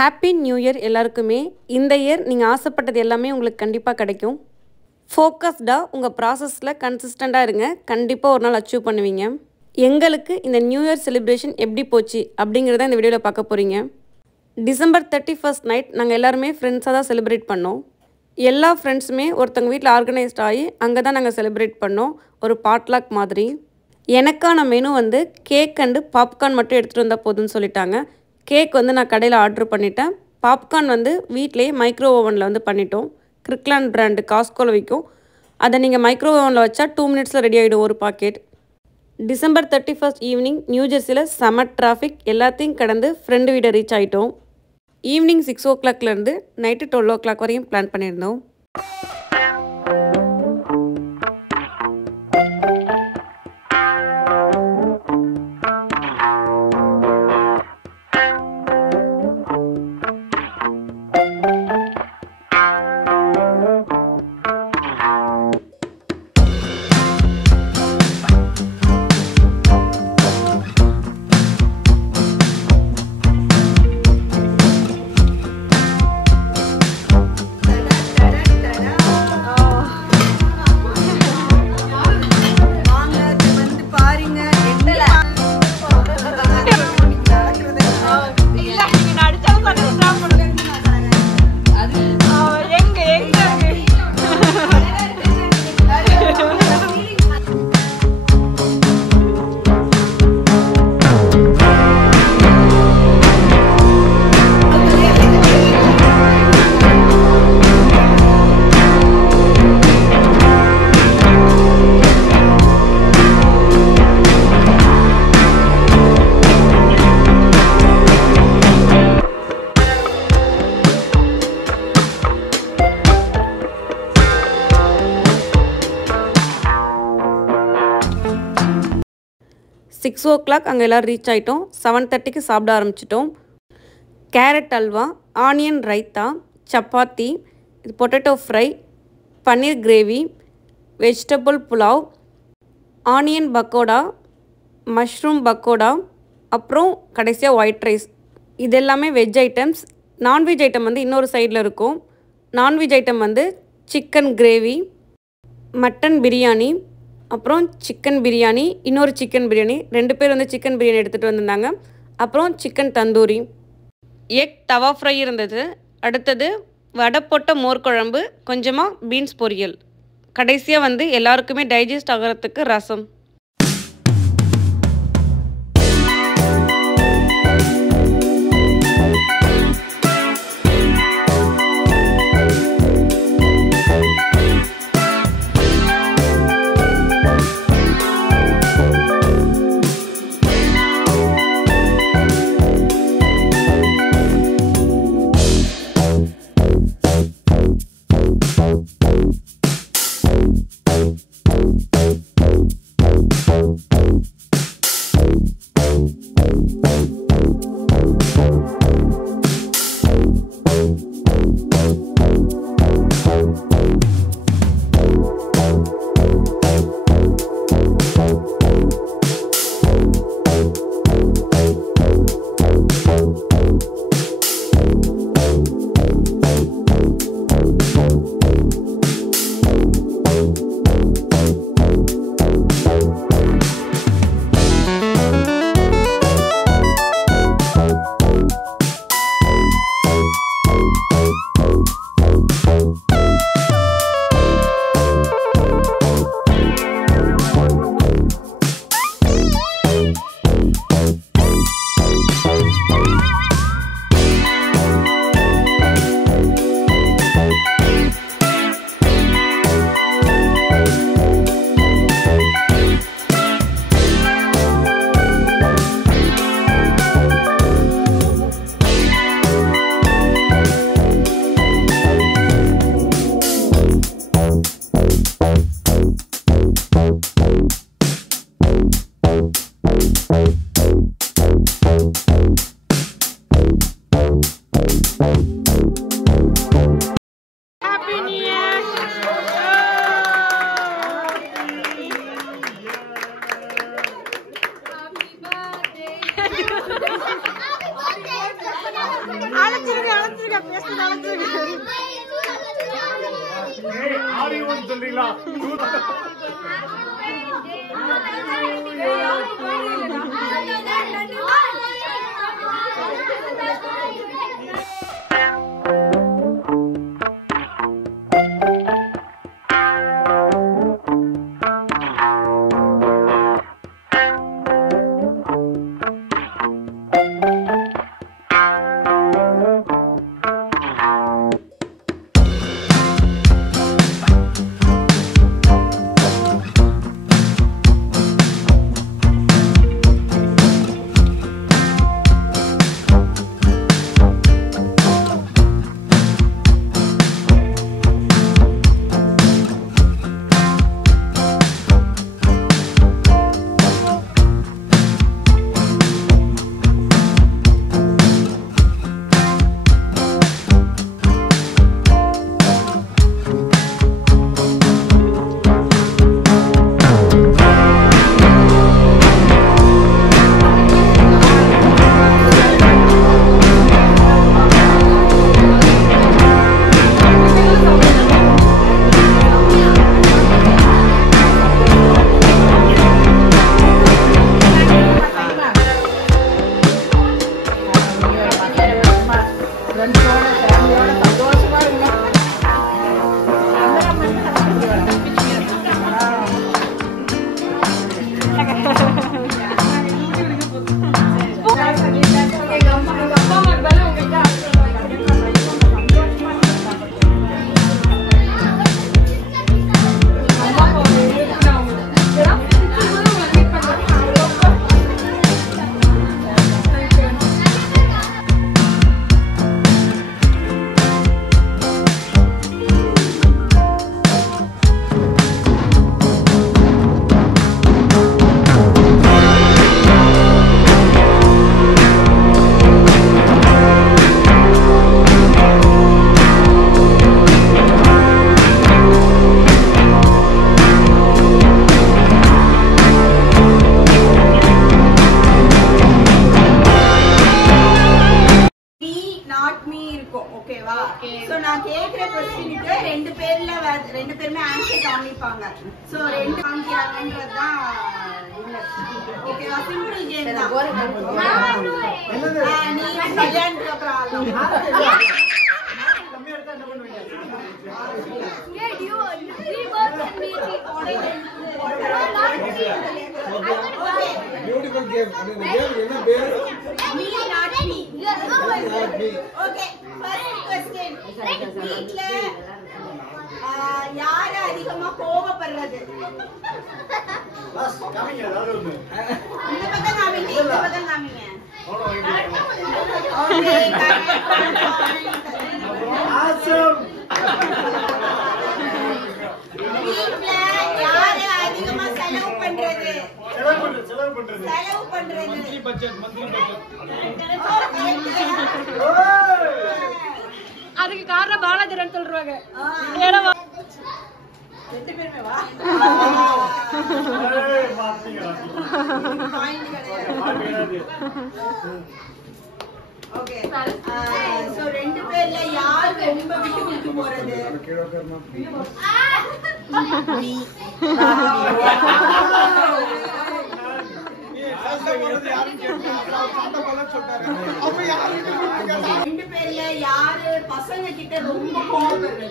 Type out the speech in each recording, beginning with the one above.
Happy new year எல்லாருக்குமே. இந்த year நீங்கள் ஆசைப்பட்டது எல்லாமே உங்களுக்கு கண்டிப்பாக கிடைக்கும். ஃபோக்கஸ்டாக உங்கள் ப்ராசஸில் கன்சிஸ்டண்ட்டாக இருங்க. கண்டிப்பாக ஒரு நாள் அச்சீவ் பண்ணுவீங்க. எங்களுக்கு இந்த நியூ இயர் செலிப்ரேஷன் எப்படி போச்சு அப்படிங்கிறத இந்த வீடியோவில் பார்க்க போகிறீங்க. டிசம்பர் 31 நைட் நாங்கள் எல்லாருமே ஃப்ரெண்ட்ஸாக தான் செலிப்ரேட் பண்ணோம். எல்லா ஃப்ரெண்ட்ஸுமே ஒருத்தவங்க வீட்டில் ஆர்கனைஸ்ட் ஆகி அங்கே தான் நாங்கள் செலிப்ரேட் பண்ணோம். ஒரு பாட்லாக் மாதிரி. எனக்கான மெனு கேக் அண்டு பாப்கார்ன் மட்டும் எடுத்துகிட்டு வந்தால் போதும்னு சொல்லிட்டாங்க. கேக் நான் கடையில் ஆர்டர் பண்ணிட்டேன். பாப்கார்ன் வீட்டிலேயே மைக்ரோ ஓவனில் பண்ணிட்டோம். கிரிக்லாண்ட் பிராண்டு காஸ்கோவில் விற்கும். அதை நீங்கள் மைக்ரோ ஓவனில் வச்சா 2 மினிட்ஸில் ரெடி ஆகிடும் ஒரு பாக்கெட். டிசம்பர் 31 ஈவினிங் நியூ ஜெர்சியில் செம டிராஃபிக். எல்லாத்தையும் கடந்து ஃப்ரெண்டு வீடை ரீச் ஆகிட்டோம். ஈவினிங் 6 o'clockலேருந்து நைட்டு 12 o'clock வரையும் பிளான் பண்ணியிருந்தோம். சிக்ஸ் ஓ கிளாக் அங்கே எல்லோரும் ரீச் ஆகிட்டோம். 7:30க்கு சாப்பிட ஆரம்பிச்சிட்டோம். Carrot halwa, onion raita, chapati, potato fry, paneer gravy, vegetable pulao, onion pakoda, mushroom pakoda, அப்புறம் கடைசியாக ஒயிட் ரைஸ். இது எல்லாமே வெஜ் ஐட்டம்ஸ். நான்வெஜ் ஐட்டம் இன்னொரு சைடில் இருக்கும். Non veg item chicken gravy, mutton biryani, அப்புறம் சிக்கன் பிரியாணி, இன்னொரு சிக்கன் பிரியாணி. 2 பேர் சிக்கன் பிரியாணி எடுத்துகிட்டு வந்திருந்தாங்க. அப்புறம் சிக்கன் தந்தூரி, எக் தவா ஃப்ரை இருந்தது. அடுத்தது வடை போட்ட மோர் குழம்பு, கொஞ்சமாக பீன்ஸ் பொரியல். கடைசியாக எல்லாருக்குமே டைஜஸ்ட் ஆகிறதுக்கு ரசம். அழைச்சிருங்க அழைச்சிருங்க பேசுறது அழைச்சிருங்க. சொல்றீங்களா? நான் கேக்குற क्वेश्चनக்கு ரெண்டு பேருமே ஆன்சர் காமிப்பாங்க. சோ ரெண்டு காமிக்கறாங்கன்றது தான் ஓகேவா? சிம்பிள் கேம் தான். நீ கல்யாணத்துக்கு அப்புறம் கம்மியா எடுத்தா என்ன பண்ணுவீங்க? Beautiful game. I mean, the game is not there. Me, not me. Okay. First question. வீட்ல யார் அதிகமா கோவப்படுறது? பஸ் காமிங்க ஏதாவது ஒண்ணு. இந்த பக்கம் காமிங்க, இந்த பக்கம் காமிங்க. ஓகே. Awesome. வீட்ல யார் அதிகமா செலவு பண்றது? செலவு பண்றது. Monthly budget. அதுக்கு காரணம் பாலாஜிரன் சொல்றாங்க. ரெண்டு பேருமே வா. ஓகே. சோ ரெண்டு பேர்ல யார் ரொம்ப விட்டு கொடுத்து போறது? ரெண்டு பேர்ல யாரு பசங்க கிட்ட ரொம்ப கோவப்படுறது?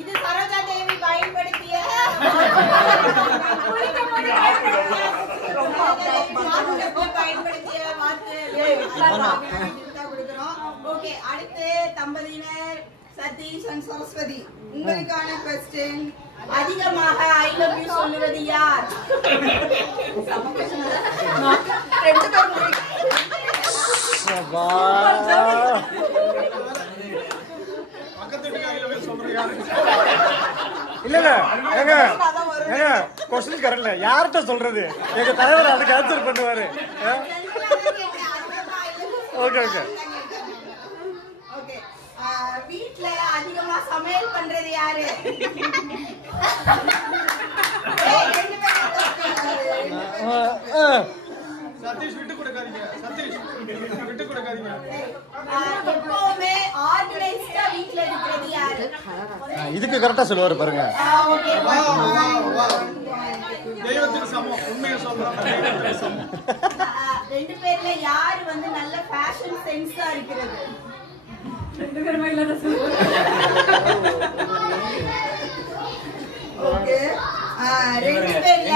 இது சரோஜா தேவி பயன்படுத்திய ஓகே. அடுத்து தம்பதியினர் சதீஷ் அண்ட் சரஸ்வதி, உங்களுக்கான क्वेश्चन. அதிகமாக ஐ லவ் யூ சொல்லுவது யார்? ரெண்டு பேரும் இல்ல இல்ல ஏங்க ஏங்க क्वेश्चन கரெக்ட்ல யார்ட்ட சொல்றது? எங்க தலைவர் அதுக்கு ஆன்சர் பண்ணுவாரு. ஓகே ஓகே ஓகே வீட்ல அதிகமா சமையல் பண்றது யாரு? சதீஷ் விட்டு கொடுக்காதீங்க. சதீஷ் விட்டு கொடுக்காதீங்க. எப்பவுமே ஆர்கனைஸ்டா வீட்ல இருக்கிறது யாரு? இதுக்கு கரெக்டா சொல்லுவாரு பாருங்க. ஓகே தெய்வத்துக்கு சமம். உண்மையை சொல்றேன். ரெண்டு பேர்ல யாரு வந்து நல்ல ஃபேஷன் சென்ஸா இருக்கிறது? ரெண்டு பேருமே இல்ல சொல்லுங்க. ஓகே ரெண்டு பேர்ல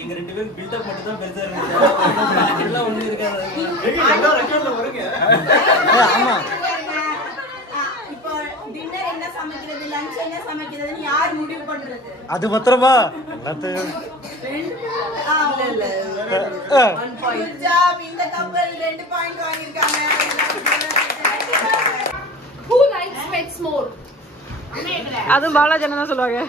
எங்க ரெண்டு பேரும் பில்டப் மட்டும் தான் பெருசா இருக்கு. எல்லாம் ஒண்ணு இருக்காது. எல்லாம் ரெக்கார்ட்ல வருங்க. ஆமா. இப்போ டின்னர் என்ன சமைக்கிறது, லஞ்ச் என்ன சமைக்கிறதுன்னு யார் முடிவு பண்றது? அது மாத்திரமா எல்லாத்தையும் Good job. இந்த கப்பல் 2 point வாங்கிருக்காங்க. Who likes pets more? அதுவும் பாலாஜி தான் சொல்லுவாங்க.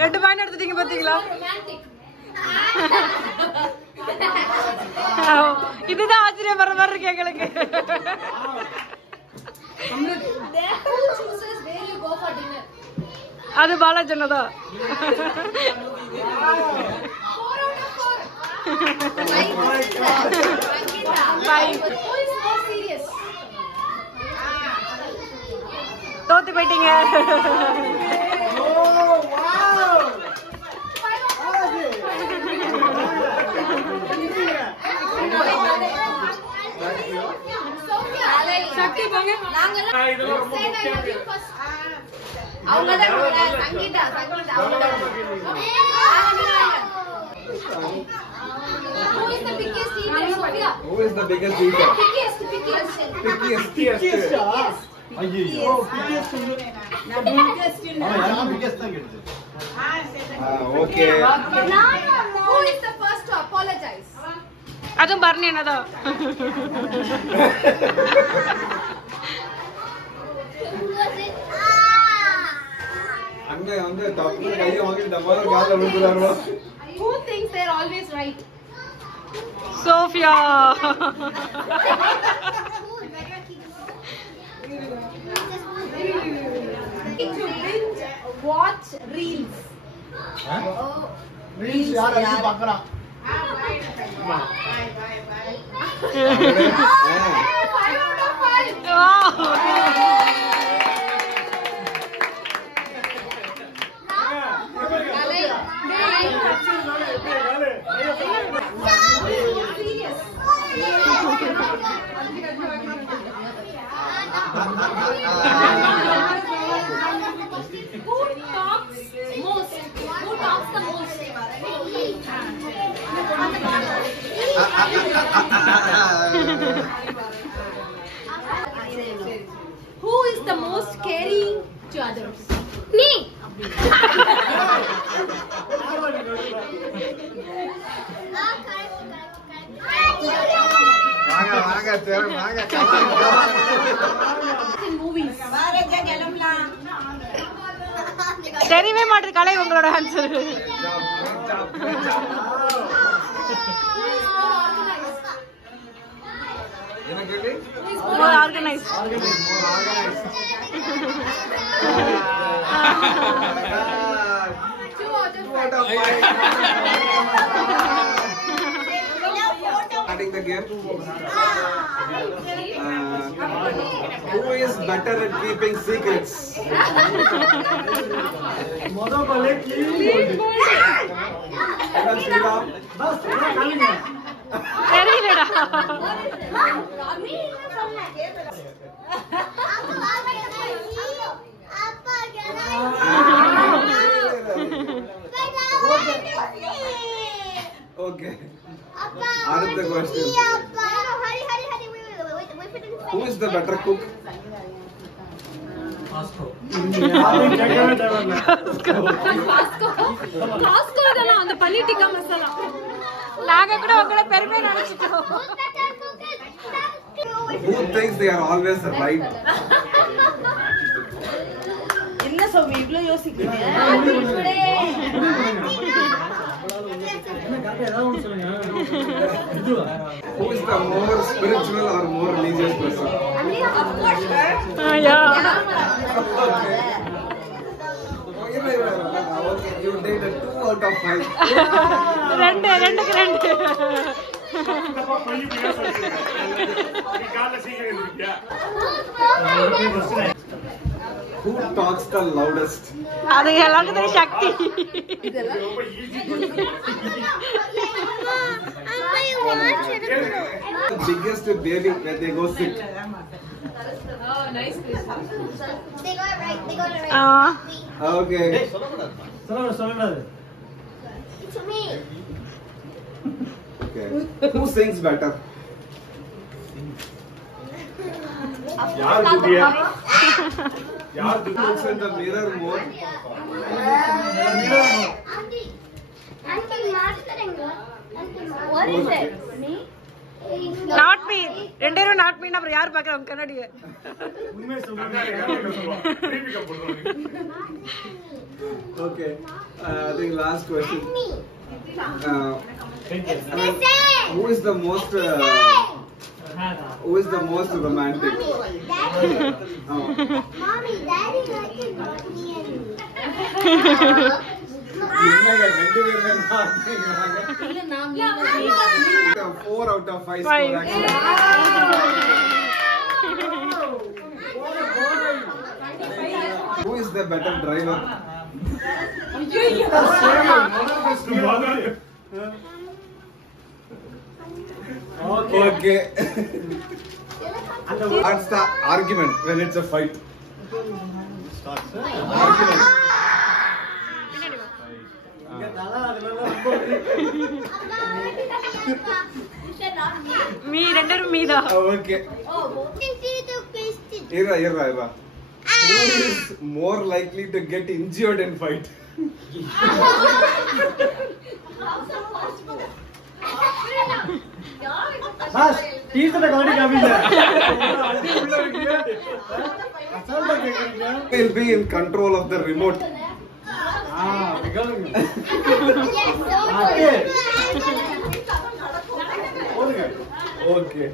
2 பாயிண்ட் எடுத்துட்டீங்க பாத்தீங்களா? Romantic. இதுதான் ஆச்சரியப்படுற மாதிரி இருக்கு எங்களுக்கு. Who chooses where you go for dinner? அது பாலாஜி தான். 4 out of 4. Who is more serious? தோத்து போயிட்டீங்க. 5 சக்தி போங்க. நாங்கலாம் இதெல்லாம் ரொம்ப முக்கியம். அவங்க தான் சங்கீதா அவங்க தான். Who is the biggest eater? Sophia. Who is the biggest eater? Pickiest. Pickiest. ஐயோ பிகேஎஸ் அவன் பிகேஎஸ் தான் கேட்டது. Okay. Who is the first to apologize? அதுவும் பரணி என்னதான். அங்க வந்து தப்பு கையை வாங்கி டமாரோ கால்ல விழுந்துறாருவா. Who thinks they're always right? Sophia. To binge watch reels. Reels யார் அடிச்சு பார்க்கறான்? 5 out of 5. Who talks most? Who talks the most? Who is the most caring to others? Me. வாங்க தேரம் வாங்க. In movies. வாரேஜா கிளம்பலாம். தெரியவே மாட்டேது கலை உங்களோட answer. என்ன கேட்டி? more organized. Two out of What a fight. Starting the game. Who is better at keeping secrets? முதல்ல clean Even Sriram. Bus காலிங்க. தெரியலடா. Okay. Another question. Who is the better cook? அது கேட்கவே தேவையில்ல. காஸ்கோ இதெல்லாம் அந்த பன்னீர் டிக்கா மசாலா. நாங்க கூட உங்களை பெருமையா நினைச்சிட்டோம். Who thinks they are always right? என்ன சோமி இவ்ளோ யோசிக்கிறீங்க? என்ன கரெக்டா ஏதாவது ஒன்று சொல்லுங்க. Who is the more spiritual or more religious person? Of course, sir. Okay, you did a 2 out of 5. Who talks the loudest? அது எல்லாத்துக்கும் சக்தி. The biggest baby when they go sick. Oh, nice. They got it right. They got it right. Okay. It's me. Okay. Who sings better? Who looks in the mirror more? What is it? Me? Not me. ரெண்டே பேரும் not me. அப்புறம் யார் பார்க்கறாங்க கண்ணாடியை? Okay. I think last question. Who is the most romantic? Daddy. Oh. Mommy, Daddy likes me and 4 out of 5 score actually. Who is the better driver? Okay. What's the argument when it's a fight? Argument. Me ரெண்டே பேரும் மீதா. Okay. Ira. Who is more likely to get injured in fight? Will be in control of the remote. Okay.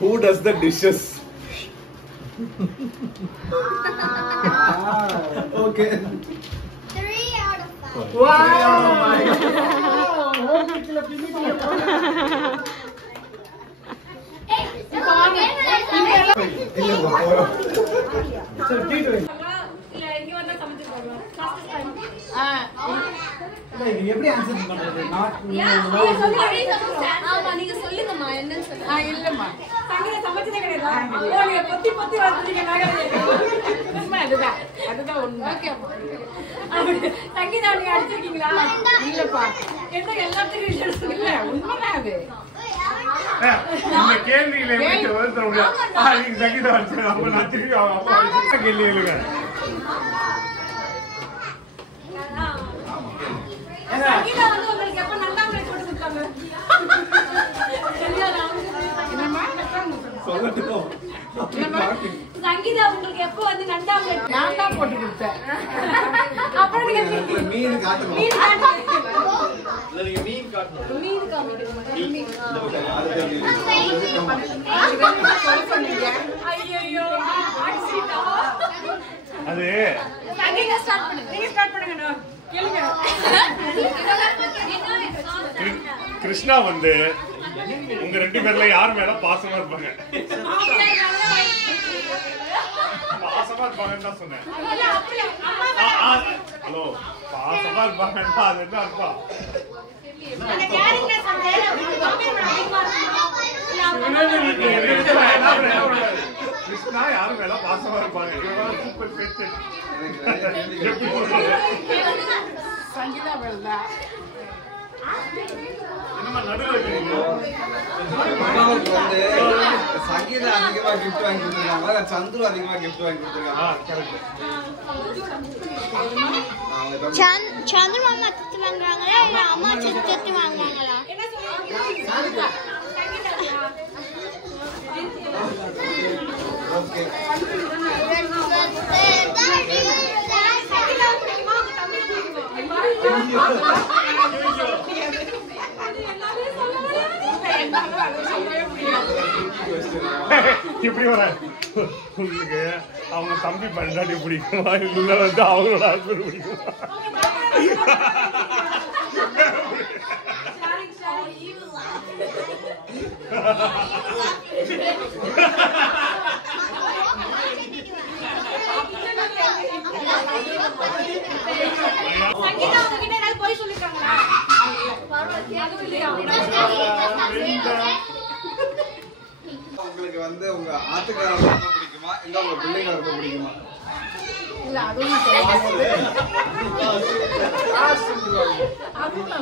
Who does the dishes? Okay. 3 out of 5. எப்படி answer பண்றது? Not ஆமா நீங்க சொல்லுங்கம்மா என்னன்னு சொல்லுங்க. இல்லம்மா. சங்கீத சமைச்சதே கிடையாது. ஓ நீங்க பத்தி வரதுக்கு உண்மை அதுதான் உண்மை. ஓகே அம்மா. சங்கீதா நீங்க அடிச்சிருக்கீங்களா? இல்லப்பா. என்ன எல்லாத்துக்கும் ரிசல்ட்ஸ் இல்ல உண்மைதான் அது. இந்த கேள்வியில எப்படி வருது நீங்க சங்கீதம் அடிச்சு அப்ப நான் திருப்பி அவங்க கேள்வி எழுங்க. சங்கீதா வந்து உங்களுக்கு எப்ப நல்லா கிரேட் போட்டு கொடுத்தாங்க? என்னம்மா? சொல்லட்டும். சங்கீதா உங்களுக்கு எப்ப வந்து நண்டா கிரேட்? நான் தான் போட்டு கொடுத்தேன். அப்புறம் நீங்க மீன் காட்டணும். மீன் காட்டுங்க. இல்ல நீங்க மீன் காட்டணும். மீன் காமிக்கணுமா? ஐயோ ஆக்சிடென்ட். அது சங்கீதா ஸ்டார்ட் பண்ணுங்க. நீங்க ஸ்டார்ட் பண்ணுங்க. கேளுங்க. கிருஷ்ணா வந்து உங்க 2 பேர்ல யார் மேல பாசமா இருப்பாங்க? பாசமா இருப்பாங்கன்னு தான் சொன்னேன். ஹலோ பாசமா இருப்பாங்கன்னா அது என்ன அர்த்தம்? அந்த கேரிங்னஸ் வந்து மாமியாரோட அதிகமா இருக்குமா? கிருஷ்ணா யாரு மேல பாசமா இருப்பாங்க? Super set. சங்கீதா வெல்ல. என்னமா நடுவுல இருக்கீங்க? மனோருக்கு வந்து சங்கீதா அதிகமா gift வாங்கி கொடுத்திருக்காங்க. சந்துரு அதிகமா gift வாங்கி கொடுத்திருக்காங்க. கரெக்ட். சந்திர மாமா திட்டு வாங்குறாங்களா இல்ல அம்மா திட்டு வாங்குறாங்களா? Okay. இப்படி வர உங்களுக்கு அவங்க தம்பி பண்டாட்டி பிடிக்குமா இல்லை வந்து அவங்களோட ஹஸ்பண்ட் பிடிக்குமா? உங்களுக்கு வந்து உங்க ஆத்துக்காரர் ரொம்ப பிடிக்குமா இல்ல உங்க பிள்ளைங்க ரொம்ப பிடிக்குமா? இல்ல அதுவும்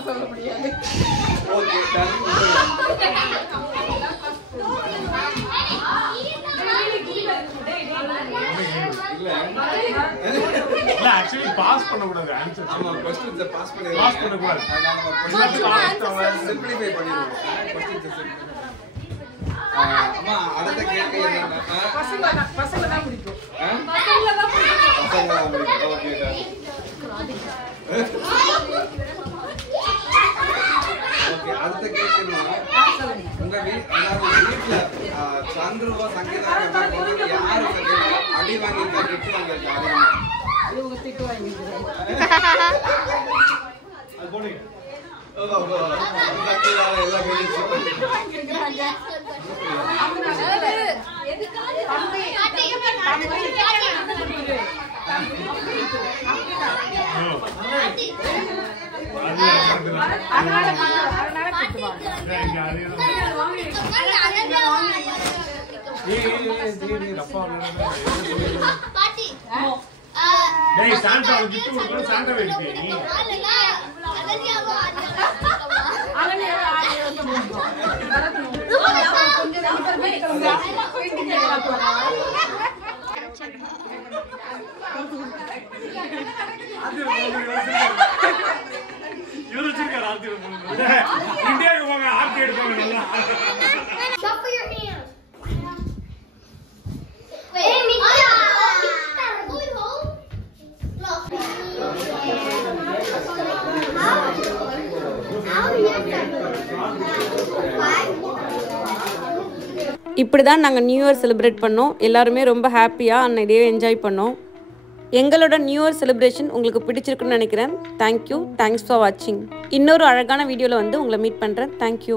சொல்ல முடியாது. ஓகே இல்ல ஆக்சுவலி பாஸ் பண்ணக்கூடாது ஆன்சர். ஆமா क्वेश्चंस பாஸ் பண்ணிடுவோம். பாஸ் பண்ணக்கூடாது. நாம क्वेश्चंस சிம்பிளிஃபை பண்ணிடுவோம். क्वेश्चंस அம்மா அடுத்த கேள்வி என்னன்னா பசங்க தான் பிடிக்கும். பசங்க தான் பிடிக்கும். ஓகே ஓகே அடுத்த கேள்வி என்னன்னா உங்க வீட்ல சந்துருவா சங்கீதா யாரு அடி வாங்கிருக்கா கிஃப்ட் வாங்கிருக்கா? இவங்க திட்டு வாங்கிக்கிறாங்க. அது போடுங்க. இந்தியாவுக்கு போங்க ஆர்த்தி எடுப்பாங்க நல்லா. Shuffle your hands. Wait, going home? இப்படி தான் நாங்கள் நியூ இயர் செலிப்ரேட் பண்ணோம். எல்லாருமே ரொம்ப ஹாப்பியாக அன்னைக்கு என்ஜாய் பண்ணோம். எங்களோட நியூ இயர் செலிப்ரேஷன் உங்களுக்கு பிடிச்சிருக்குன்னு நினைக்கிறேன். தேங்க்யூ, தேங்க்ஸ் ஃபார் வாட்சிங். இன்னொரு அழகான வீடியோவில் வந்து உங்களை மீட் பண்ணுறேன். தேங்க்யூ.